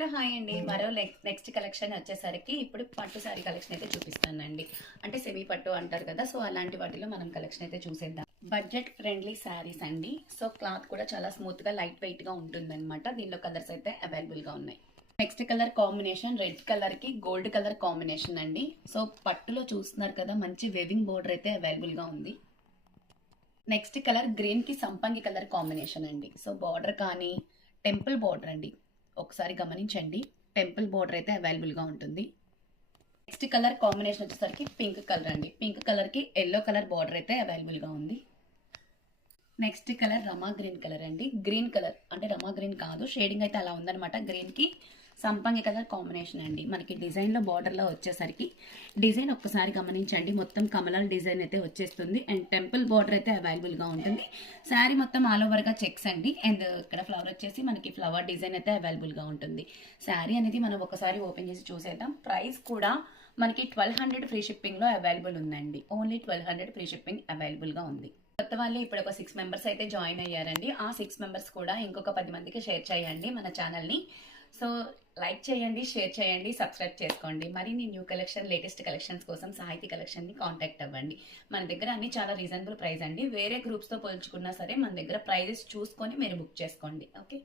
Hello hi అండి. మరో next collection వచ్చేసరికి ఇప్పుడు పట్టు శారీ కలెక్షన్ అయితే చూపిస్తానండి. అంటే సెమీ పట్టు అంటారు కదా, సో అలాంటి వాటిలో మనం కలెక్షన్ అయితే చూసేద్దాం. బడ్జెట్ ఫ్రెండ్లీ శారీస్ అండి. సో క్లాత్ కూడా చాలా స్మూత్ గా లైట్ వెయిట్ గా ఉంటుంది అనమాట. దీనిలో కలర్స్ అయితే అవైలబుల్ గా ఉన్నాయి. Next colour combination red colour కి గోల్డ్ కలర్ కాంబినేషన్ అండి. సో పట్టులో చూస్తున్నారు కదా, మంచి వెవింగ్ బోర్డర్ అయితే అవైలబుల్ గా ఉంది. నెక్స్ట్ కలర్ గ్రీన్ కి సంపంగి కలర్ కాంబినేషన్ అండి. సో బార్డర్ కానీ టెంపుల్ బార్డర్ అండి, ఒకసారి గమనించండి. టెంపుల్ బార్డర్ అయితే అవైలబుల్ గా ఉంటుంది. నెక్స్ట్ కలర్ కాంబినేషన్ వచ్చేసరికి పింక్ కలర్ అండి. పింక్ కలర్ కి ఎల్లో కలర్ బార్డర్ అయితే అవైలబుల్ గా ఉంది. నెక్స్ట్ కలర్ రమా గ్రీన్ కలర్ అండి. గ్రీన్ కలర్ అంటే రమా గ్రీన్ కాదు, షేడింగ్ అయితే అలా ఉందన్నమాట. గ్రీన్ కి సంపంగి కలర్ కాంబినేషన్ అండి. మనకి డిజైన్ లో బార్డర్ లో వచ్చేసరికి డిజైన్ ఒక్కసారి గమనించండి, మొత్తం కమలాల డిజైన్ అయితే వచ్చేస్తుంది. అండ్ టెంపుల్ బార్డర్ అయితే అవైలబుల్ గా ఉంటుంది. శారీ మొత్తం ఆల్ ఓవర్ గా చెక్స్ అండి. అండ్ ఇక్కడ ఫ్లవర్ వచ్చేసి మనకి ఫ్లవర్ డిజైన్ అయితే అవైలబుల్ గా ఉంటుంది. శారీ అనేది మనం ఒకసారి ఓపెన్ చేసి చూసేద్దాం. ప్రైస్ కూడా మనకి 1200 ఫ్రీ షిప్పింగ్ లో అవైలబుల్ ఉందండి. ఓన్లీ 1200 ఫ్రీ షిప్పింగ్ అవైలబుల్ గా ఉంది. కొత్త వాళ్ళు ఇప్పుడు ఒక 6 మెంబర్స్ అయితే జాయిన్ అయ్యారండి. ఆ 6 మెంబర్స్ కూడా ఇంకొక 10 మందికి షేర్ చేయండి మన ఛానల్ని. సో లైక్ చేయండి, షేర్ చేయండి, సబ్స్క్రైబ్ చేసుకోండి. మరిన్ని న్యూ కలెక్షన్, లేటెస్ట్ కలెక్షన్స్ కోసం సాహితీ కలెక్షన్ని కాంటాక్ట్ అవ్వండి. మన దగ్గర అన్ని చాలా రీజనబుల్ ప్రైస్ అండి. వేరే గ్రూప్స్తో పోల్చుకున్నా సరే మన దగ్గర ప్రైజెస్ చూసుకొని మీరు బుక్ చేసుకోండి. ఓకే.